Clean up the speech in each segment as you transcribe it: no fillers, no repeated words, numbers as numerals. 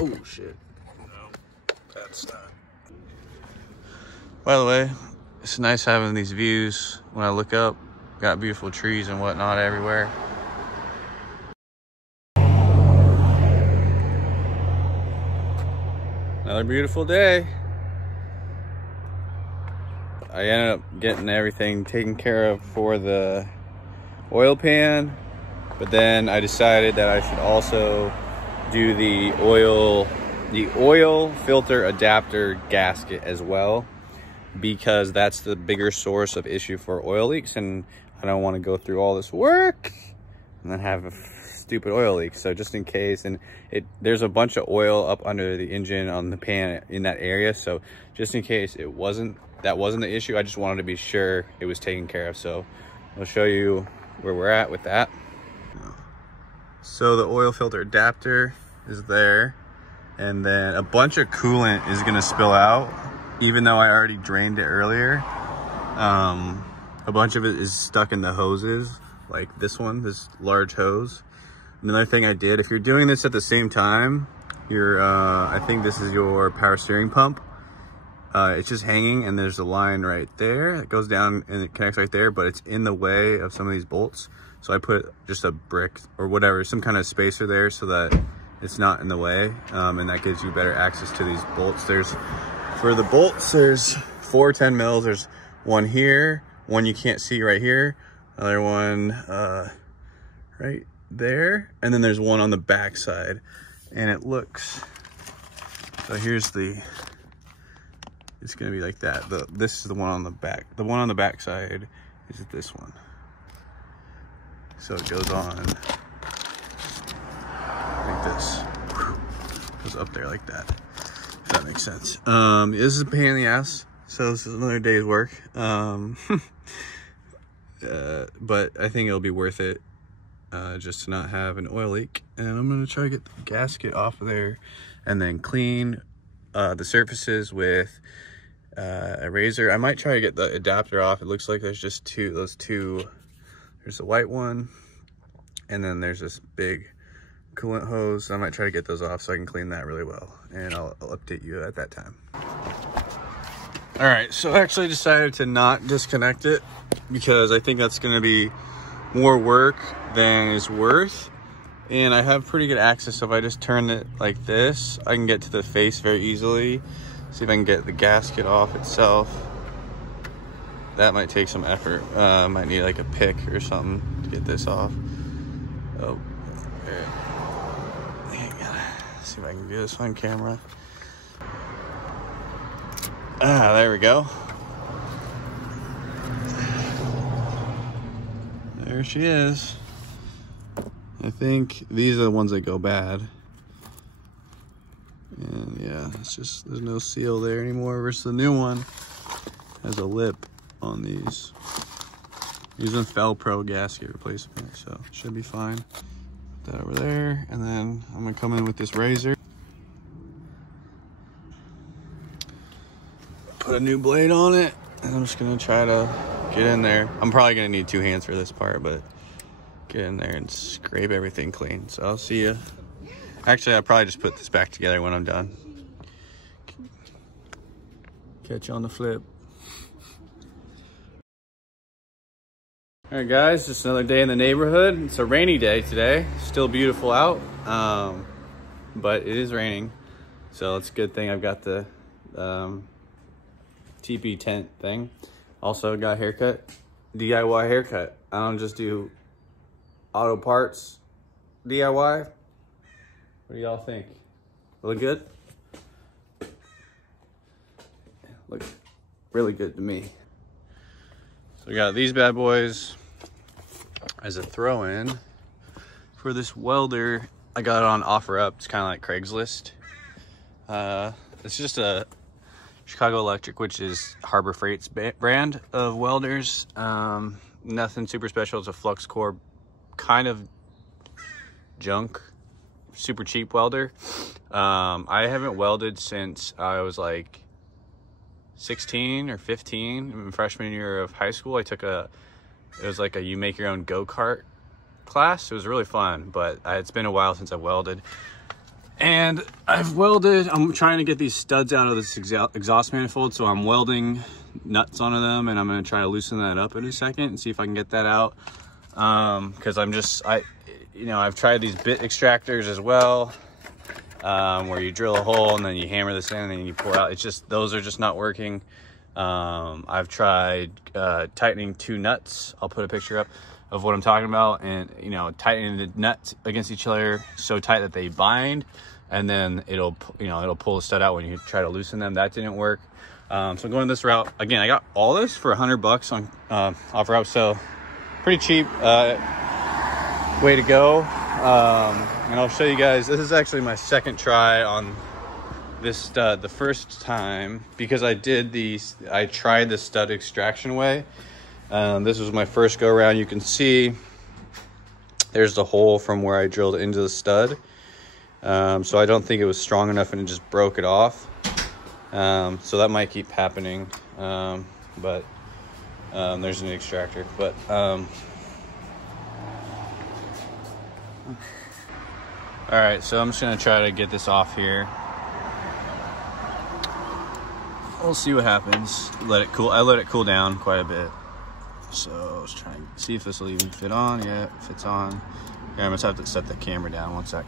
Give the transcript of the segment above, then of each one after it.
Oh shit. No, that's not. By the way, it's nice having these views when I look up. Got beautiful trees and whatnot everywhere. Another beautiful day. I ended up getting everything taken care of for the oil pan, but then I decided that I should also do the oil filter adapter gasket as well, because that's the bigger source of issue for oil leaks, and I don't want to go through all this work and then have a stupid oil leak. So just in case, and there's a bunch of oil up under the engine on the pan in that area, so just in case that wasn't the issue, I just wanted to be sure it was taken care of. So I'll show you where we're at with that. So the oil filter adapter is there, and then a bunch of coolant is gonna spill out, even though I already drained it earlier. A bunch of it is stuck in the hoses, like this one, this large hose. Another thing I did, if you're doing this at the same time, I think this is your power steering pump. It's just hanging, and there's a line right there. It goes down and it connects right there, but it's in the way of some of these bolts. So I put just a brick or whatever, some kind of spacer there so that it's not in the way, and that gives you better access to these bolts. For the bolts, there's 4 10 mils. There's one here, one you can't see right here, another one right there, and then there's one on the back side. And it looks, so here's it's gonna be like that. This is the one on the back. The one on the back side is this one. So it goes on like this. Goes up there like that, if that makes sense. This is a pain in the ass, so this is another day's work. But I think it'll be worth it, just to not have an oil leak. And I'm gonna try to get the gasket off of there and then clean the surfaces with a razor. I might try to get the adapter off. It looks like there's just those two. There's a white one, and then there's this big coolant hose. I might try to get those off so I can clean that really well, and I'll update you at that time. All right, so I actually decided to not disconnect it because I think that's gonna be more work than is worth. And I have pretty good access, so if I just turn it like this, I can get to the face very easily. See if I can get the gasket off itself. That might take some effort. Might need like a pick or something to get this off. Oh, okay. See if I can do this on camera. Ah, there we go. There she is. I think these are the ones that go bad. And yeah, it's just, there's no seal there anymore, versus the new one has a lip on these. Using Felpro gasket replacement, so it should be fine. Put that over there, and then I'm gonna come in with this razor. Put a new blade on it, and I'm just gonna try to get in there. I'm probably gonna need 2 hands for this part, but get in there and scrape everything clean. So I'll see you. Actually, I'll probably just put this back together when I'm done. Catch you on the flip. All right, guys, just another day in the neighborhood. It's a rainy day today. Still beautiful out, but it is raining. So it's a good thing I've got the TP tent thing. Also got a haircut, DIY haircut. I don't just do auto parts DIY. What do y'all think? Look good? Look really good to me. So we got these bad boys as a throw-in for this welder. I got it on OfferUp. It's kind of like Craigslist. It's just a Chicago Electric, which is Harbor Freight's brand of welders. Nothing super special. It's a flux core kind of junk, super cheap welder. I haven't welded since I was like 16 or 15 in freshman year of high school. I took it was like a you make your own go-kart class. It was really fun, but it's been a while since I welded. And I've welded, I'm trying to get these studs out of this exhaust manifold, so I'm welding nuts onto them, and I'm gonna try to loosen that up in a second and see if I can get that out. Cause I've tried these bit extractors as well, where you drill a hole and then you hammer this in and then you pull out. It's just, those are just not working. I've tried tightening 2 nuts. I'll put a picture up of what I'm talking about, and tightening the nuts against each other so tight that they bind, and then it'll pull the stud out when you try to loosen them. That didn't work. So I'm going this route again. I got all this for $100 on OfferUp, so pretty cheap way to go. And I'll show you guys, this is actually my second try on this stud. The first time, because I tried the stud extraction way. This was my first go around. You can see there's the hole from where I drilled into the stud. So I don't think it was strong enough and it just broke it off. So that might keep happening. But there's an extractor. But all right, so I'm just gonna try to get this off here. We'll see what happens. Let it cool. I let it cool down quite a bit. So I was trying to see if this will even fit on. Yeah, it fits on. Here, I'm gonna have to set the camera down 1 sec.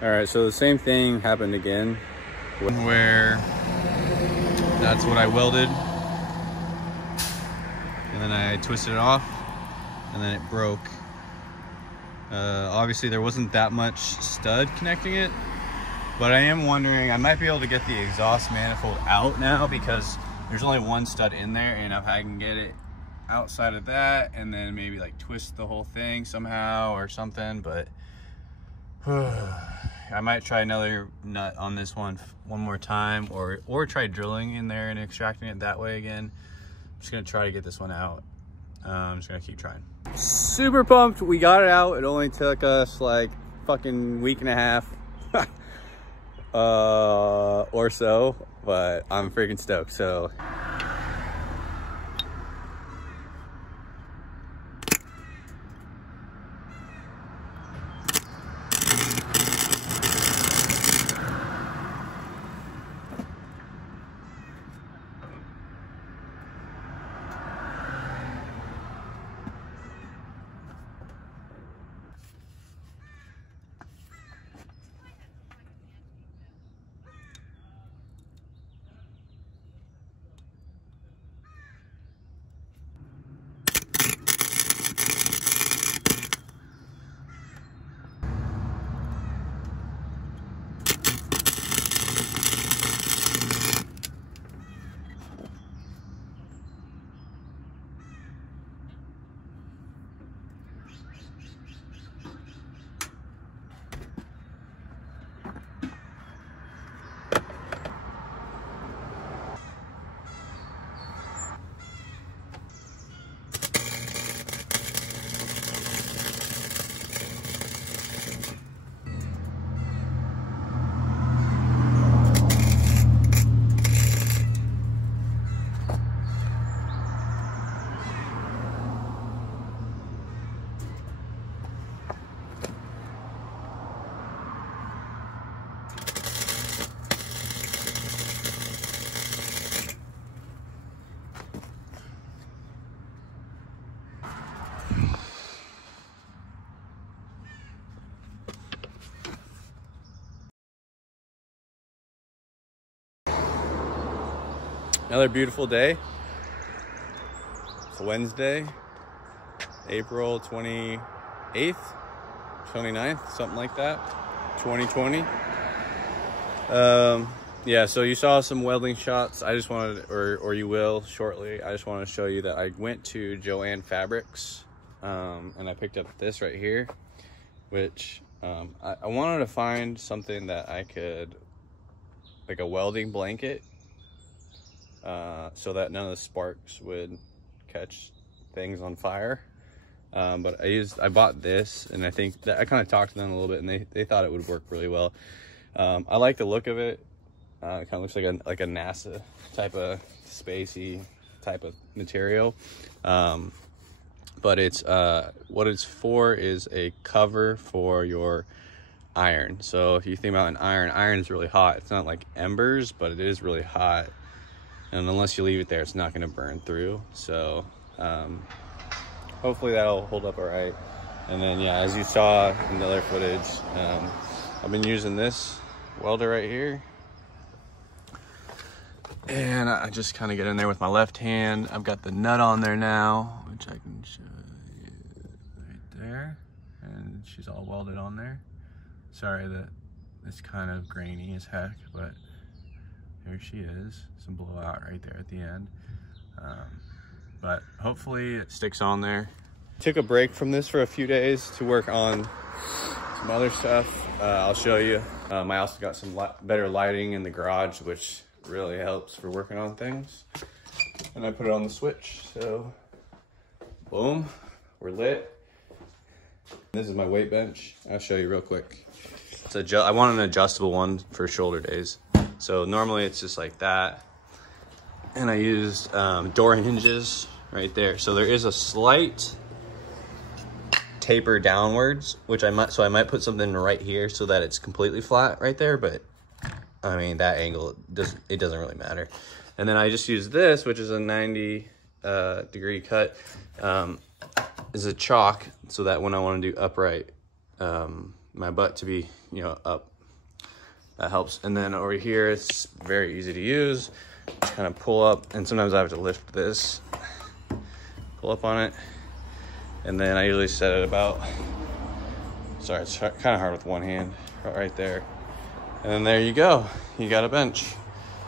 All right, so the same thing happened again, where that's what I welded, and then I twisted it off, and then it broke. Obviously there wasn't that much stud connecting it, but I am wondering, I might be able to get the exhaust manifold out now because there's only 1 stud in there, and if I can get it outside of that and then maybe like twist the whole thing somehow or something, but I might try another nut on this one more time, or try drilling in there and extracting it that way again. I'm just gonna try to get this one out. I'm just gonna keep trying. Super pumped, we got it out. It only took us like fucking week and a half or so, but I'm freaking stoked. So another beautiful day. It's Wednesday, April 28th, 29th, something like that, 2020. Yeah, so you saw some welding shots. I just wanted, or you will shortly, I just want to show you that I went to Joann Fabrics, and I picked up this right here, which I wanted to find something that I could, like a welding blanket, so that none of the sparks would catch things on fire. But I bought this, and I think that I kind of talked to them a little bit, and they thought it would work really well. I like the look of it. It kind of looks like a NASA type of spacey type of material. But it's what it's for is a cover for your iron. So if you think about an iron is really hot. It's not like embers, but it is really hot. And unless you leave it there, it's not going to burn through. So hopefully that'll hold up all right. And then, yeah, as you saw in the other footage, I've been using this welder right here. And I just kind of get in there with my left hand. I've got the nut on there now, which I can show you right there. And she's all welded on there. Sorry that it's kind of grainy as heck, but here she is. Some blowout right there at the end. But hopefully it sticks on there. Took a break from this for a few days to work on some other stuff. I'll show you. I also got some better lighting in the garage, which really helps for working on things. And I put it on the switch, so boom, we're lit. This is my weight bench. I'll show you real quick. I want an adjustable one for shoulder days. So normally it's just like that. And I used door hinges right there. So there is a slight taper downwards, which I might put something right here so that it's completely flat right there, but I mean that angle it doesn't really matter. And then I just use this, which is a 90 degree cut, is a chalk, so that when I want to do upright, my butt to be, you know, up, that helps. And then over here it's very easy to use. Just kind of pull up, and sometimes I have to lift this, pull up on it. And then I usually set it about, sorry, it's kind of hard with one hand, right there. And then there you go, you got a bench.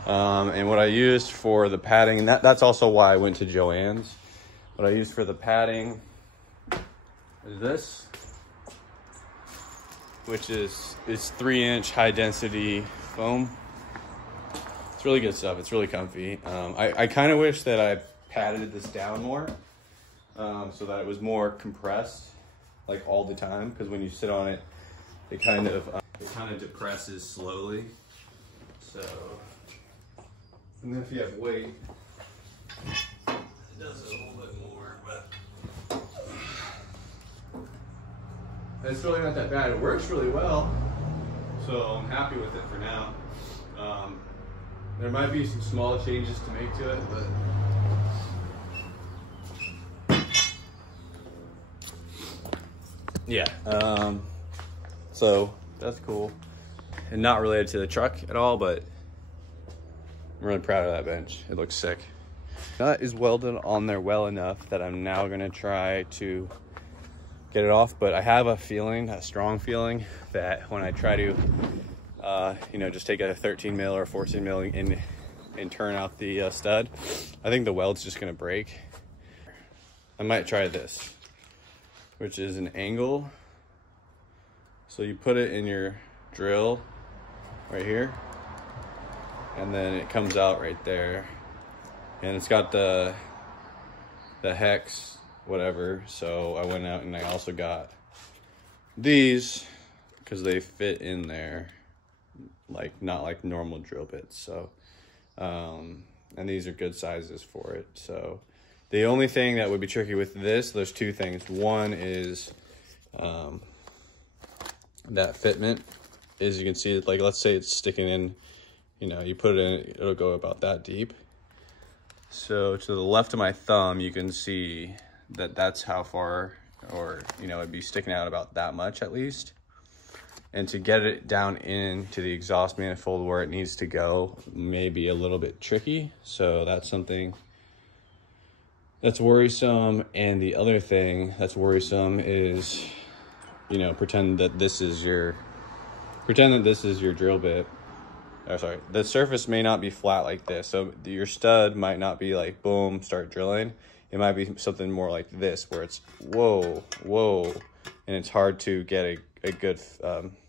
And what I used for the padding, and that's also why I went to Joann's. What I used for the padding is this, which is 3-inch high density foam. It's really good stuff, it's really comfy. I kind of wish that I padded this down more. So that it was more compressed, like all the time, because when you sit on it, it kind of depresses slowly. So, and then if you have weight, it does it a little bit more, but it's really not that bad. It works really well, so I'm happy with it for now. There might be some small changes to make to it, but yeah, so that's cool. And not related to the truck at all, but I'm really proud of that bench. It looks sick. Nut is welded on there well enough that I'm now gonna try to get it off, but I have a feeling, a strong feeling, that when I try to, you know, just take a 13 mil or 14 mil and turn out the stud, I think the weld's just gonna break. I might try this, which is an angle. So you put it in your drill right here, and then it comes out right there. And it's got the hex, whatever. So I went out and I also got these because they fit in there, like not like normal drill bits. So, and these are good sizes for it. So the only thing that would be tricky with this, there's two things. One is that fitment, is you can see it, like let's say it's sticking in, you know, you put it in, it'll go about that deep. So to the left of my thumb, you can see that that's how far, or, you know, it'd be sticking out about that much at least. And to get it down into the exhaust manifold where it needs to go may be a little bit tricky. So that's something that's worrisome. And the other thing that's worrisome is, you know, pretend that this is your drill bit. Oh, sorry, the surface may not be flat like this. So your stud might not be like, boom, start drilling. It might be something more like this, where it's whoa, whoa. And it's hard to get a good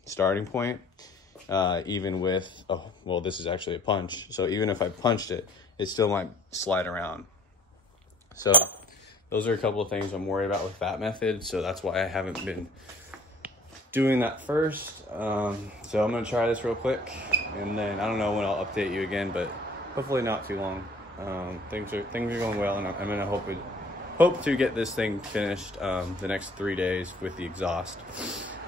starting point, even with, oh, well, this is actually a punch. So even if I punched it, it still might slide around. So those are a couple of things I'm worried about with that method. So that's why I haven't been doing that first. So I'm gonna try this real quick. and then I don't know when I'll update you again, but hopefully not too long. Things are going well, and I'm gonna hope to get this thing finished the next 3 days with the exhaust,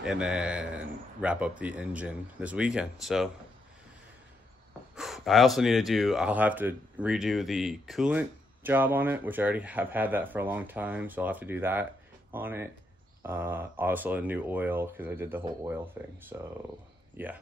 and then wrap up the engine this weekend. So I also need to I'll have to redo the coolant job on it, which I already have had that for a long time, so I'll have to do that on it. Also a new oil, because I did the whole oil thing. So yeah.